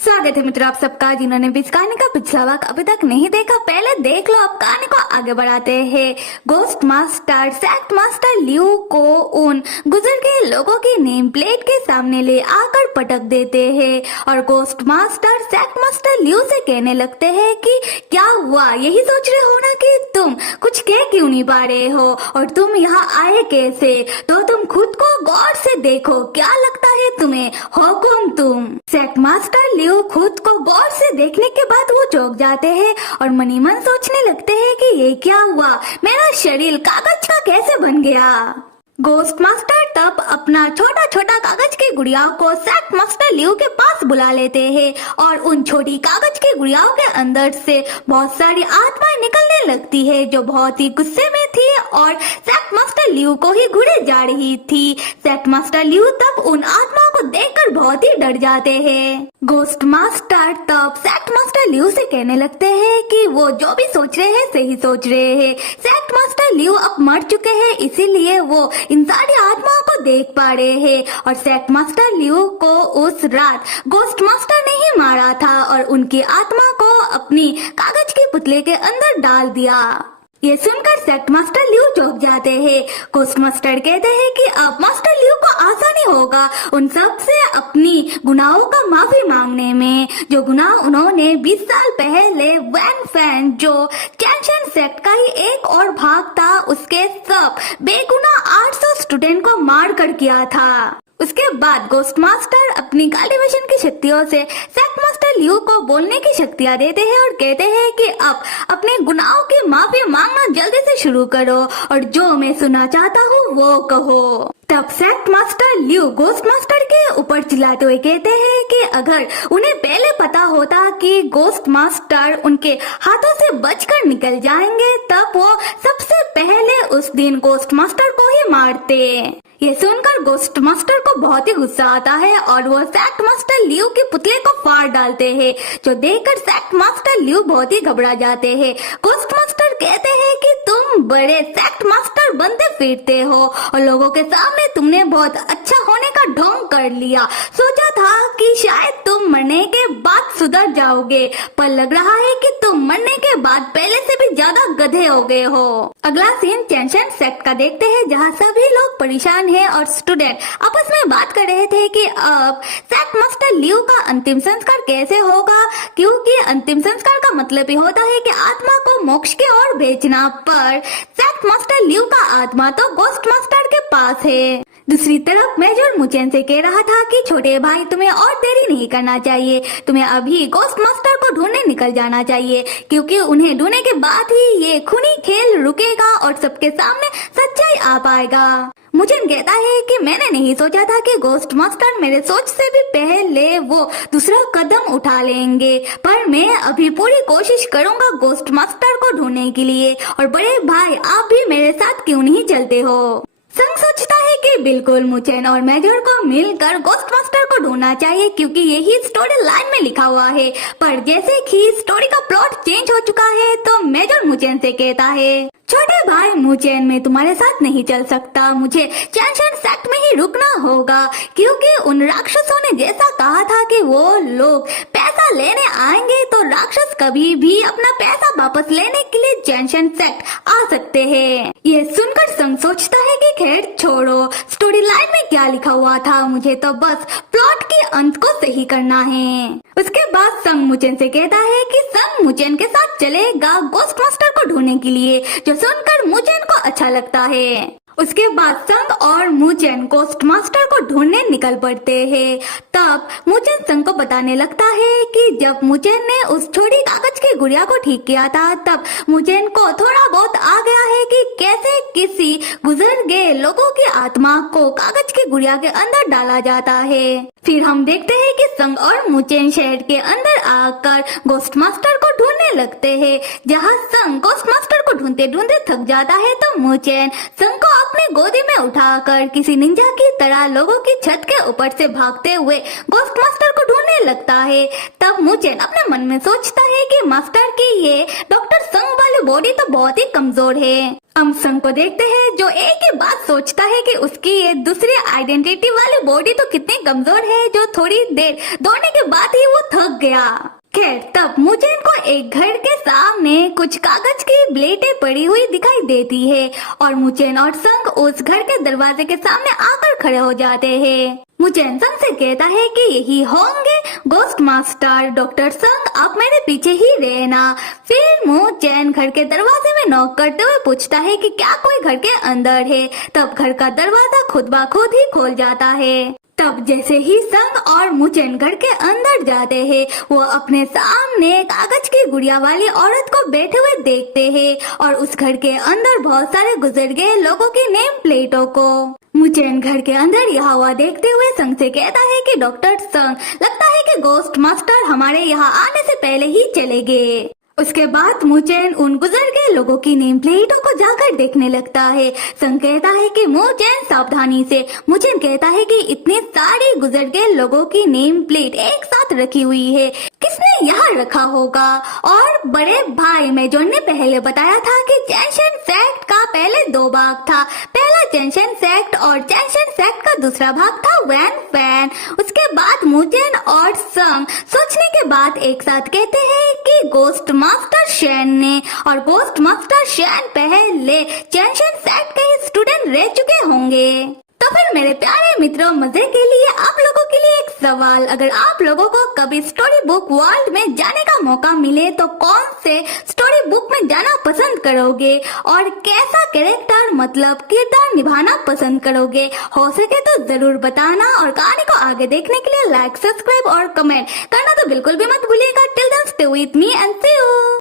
स्वागत है मित्रों आप सबका जिन्होंने भी इस कहानी का पिछला भाग अभी तक नहीं देखा पहले देख लो। अब कहानी को आगे बढ़ाते हैं। Ghost master sect master Liu को उन गुजर गए लोगों की नेम प्लेट के सामने ले आकर पटक देते हैं और ghost master sect master Liu से कहने लगते हैं कि क्या हुआ, यही सोच रहे हो ना कि तुम कुछ कह क्यों नहीं पा रहे हो और तुम यहाँ आए कैसे, तो तुम खुद को गौर से देखो, क्या लगता है तुम्हें हो कौन तुम। सेक्ट मास्टर लियू खुद को गौर से देखने के बाद वो चौंक जाते हैं और मनी मन सोचने लगते हैं कि ये क्या हुआ, मेरा शरीर कागज का कैसे बन गया। घोस्ट मास्टर तब अपना छोटा छोटा कागज के गुड़ियाओं को सेक्ट मास्टर लियू के पास बुला लेते हैं और उन छोटी कागज की गुड़ियाओं के अंदर से बहुत सारी आत्माएं निकलने लगती है जो बहुत ही गुस्से में थी और सेक्ट मास्टर लियू को ही घुरे जा रही थी। सेक्ट मास्टर लियू तब उन आत्माओं को देखकर बहुत ही डर जाते हैं। घोस्ट मास्टर तब सेक्ट मास्टर लियू से कहने लगते हैं कि वो जो भी सोच रहे हैं सही सोच रहे हैं। सेक्ट मास्टर लियू अब मर चुके हैं, इसीलिए वो इन सारी आत्माओं को देख पा रहे हैं और सेक्ट मास्टर लियू को उस रात घोस्ट मास्टर ने ही मारा था और उनकी आत्मा को अपनी कागज के पुतले के अंदर डाल दिया। ये सुनकर सेक्ट मास्टर लियू चौंक जाते हैं। घोस्ट मास्टर कहते हैं कि अब मास्टर लियू को आसानी होगा उन सब से अपनी गुनाहों का माफी मांगने में, जो गुनाह उन्होंने 20 साल पहले वैन फैन जो चैंशन सेक्ट का ही एक और भाग था उसके सब बेगुनाह 800 स्टूडेंट को मार कर किया था। उसके बाद घोस्ट मास्टर अपनी गाली विजन की शक्तियों से सेक्ट मास्टर लियू को बोलने की शक्तियां देते हैं और कहते हैं कि अब अपने गुनाहों की माफी मांगना जल्दी से शुरू करो और जो मैं सुनना चाहता हूँ वो कहो। तब sect master Liu ghost master के ऊपर चिल्लाते हुए कहते हैं कि अगर उन्हें पहले पता होता कि घोस्ट मास्टर उनके हाथों से बचकर निकल जाएंगे तब वो सबसे पहले उस दिन घोस्ट मास्टर को ही मारते। ये सुनकर घोस्ट मास्टर को बहुत ही गुस्सा आता है और वो सेक्ट मास्टर लियू के पुतले को फाड़ डालते हैं, जो देखकर सेक्ट मास्टर लियू बहुत ही घबरा जाते हैं। घोस्ट मास्टर कहते हैं कि तुम बड़े सेक्ट मास्टर बनते फिरते हो और लोगों के सामने तुमने बहुत अच्छा होने का ढोंग कर लिया। सोचा था कि शायद तुम मरने के बाद सुधर जाओगे, पर लग रहा है कि तुम मरने के बाद पहले से भी ज्यादा गधे हो गए हो। अगला सीन चैंशन सेक्ट का देखते हैं जहाँ सभी लोग परेशान है और स्टूडेंट आपस में बात कर रहे थे कि अब सेक्ट मास्टर लियू का अंतिम संस्कार कैसे होगा, क्योंकि अंतिम संस्कार का मतलब ही होता है कि आत्मा को मोक्ष की ओर भेजना, पर सेक्ट मास्टर लियू का आत्मा तो घोस्ट मास्टर के पास है। दूसरी तरफ मेजर मुचेन से कह रहा था कि छोटे भाई तुम्हें और देरी नहीं करना चाहिए, तुम्हें अभी घोस्ट मास्टर को ढूंढने निकल जाना चाहिए, क्योंकि उन्हें ढूंढने के बाद ही ये खूनी खेल रुकेगा और सबके सामने सच्चाई आ पाएगा। मुचेन कहता है कि मैंने नहीं सोचा था कि घोस्ट मास्टर मेरे सोच से भी पहले वो दूसरा कदम उठा लेंगे, पर मैं अभी पूरी कोशिश करूंगा घोस्ट मास्टर को ढूंढने के लिए। और बड़े भाई आप भी मेरे साथ क्यों नहीं चलते हो। संग सोचता है कि बिल्कुल मुचेन और मेजर को मिलकर घोस्ट मास्टर को ढूंढना चाहिए, क्योंकि यही स्टोरी लाइन में लिखा हुआ है। पर जैसे कि स्टोरी का प्लॉट चेंज हो चुका है तो मेजर मुचेन से कहता है छोटे भाई मुचेन मैं तुम्हारे साथ नहीं चल सकता, मुझे चैंशन सेक्ट में ही रुकना होगा, क्योंकि उन राक्षसों ने जैसा कहा था कि वो लोग पैसा लेने आएंगे तो राक्षस कभी भी अपना पैसा वापस लेने के लिए चैंशन सेक्ट आ सकते हैं। ये सुनकर संग सोचता है कि खैर छोड़ो, स्टोरी लाइन में क्या लिखा हुआ था, मुझे तो बस प्लॉट के अंत को सही करना है। उसके बाद संग मुचेन से कहता है कि संग मुचेन के साथ चलेगा घोस्ट मास्टर को ढूंढने के लिए, जो सुनकर मुचेन को अच्छा लगता है। उसके बाद संग और मुचेन घोस्ट मास्टर को ढूंढने निकल पड़ते हैं। तब मुचेन संग को बताने लगता है कि जब मुचेन ने उस छोटी कागज की गुड़िया को ठीक किया था तब मुचेन को थोड़ा बहुत आ गया है कि कैसे किसी गुजर गए लोगों की आत्मा को कागज की गुड़िया के अंदर डाला जाता है। फिर हम देखते हैं कि संग और मुचेन शहर के अंदर आकर घोस्ट मास्टर को ढूंढने लगते हैं। जहाँ संग घोस्ट मास्टर को ढूंढते ढूंढते थक जाता है तो मुचेन संग को अपनी गोदी में उठाकर किसी निंजा की तरह लोगों की छत के ऊपर से भागते हुए घोस्ट मास्टर को ढूंढने लगता है। तब मुचेन अपने मन में सोचता है कि मास्टर की ये डॉक्टर संग वाली बॉडी तो बहुत ही कमजोर है, हम संग को देखते हैं जो एक ही बात सोचता है कि उसकी ये दूसरी आइडेंटिटी वाली बॉडी तो कितनी कमजोर है जो थोड़ी देर दौड़ने के बाद ही वो थक गया। खैर तब मुझेन को एक घर के सामने कुछ कागज की प्लेटें पड़ी हुई दिखाई देती है और मुचेन और संग उस घर के दरवाजे के सामने आकर खड़े हो जाते हैं। मुचेन संग से कहता है कि यही होंगे गोस्ट मास्टर। डॉक्टर संग आप मेरे पीछे ही रहना। फिर मुचेन घर के दरवाजे में नॉक करते हुए पूछता है कि क्या कोई घर के अंदर है। तब घर का दरवाजा खुद ब खुद ही खोल जाता है। तब जैसे ही संग और मुचेन घर के अंदर जाते हैं वो अपने सामने कागज की गुड़िया वाली औरत को बैठे हुए देखते हैं और उस घर के अंदर बहुत सारे गुजर गए लोगों की नेम प्लेटों को। मुचेन घर के अंदर यह हुआ देखते हुए संग से कहता है कि डॉक्टर संग लगता है कि गोस्ट मास्टर हमारे यहाँ आने से पहले ही चले गए। उसके बाद मुचेन उन गुजर गए लोगों की नेम प्लेटों को जाकर देखने लगता है। संग कहता है कि मुचेन सावधानी से। मुचेन कहता है कि इतने सारे गुजर गए लोगों की नेम प्लेट एक साथ रखी हुई है, किसने यहाँ रखा होगा। और बड़े भाई मेजर ने पहले बताया था कि चैंशन सेक्ट का पहले 2 भाग था। पहला चैंशन सेक्ट और चैंशन सेक्ट का दूसरा भाग था वैन फैन। उसके बाद मुचेन और संग सोचने के बाद एक साथ कहते हैं कि गोस्ट मास्टर शैन ने, और गोस्ट मास्टर शैन पहले चैंशन सेक्ट के ही स्टूडेंट रह चुके होंगे। तो फिर मेरे प्यारे मित्रों मजे के लिए आप लोगों के लिए एक सवाल, अगर आप लोगों को कभी स्टोरी बुक वर्ल्ड में जाने का मौका मिले तो कौन से स्टोरी बुक में जाना पसंद करोगे और कैसा कैरेक्टर मतलब किरदार निभाना पसंद करोगे। हो सके तो जरूर बताना और कहानी को आगे देखने के लिए लाइक, सब्सक्राइब और कमेंट करना तो बिल्कुल भी मत भूलिएगा। Till then stay with me and see you.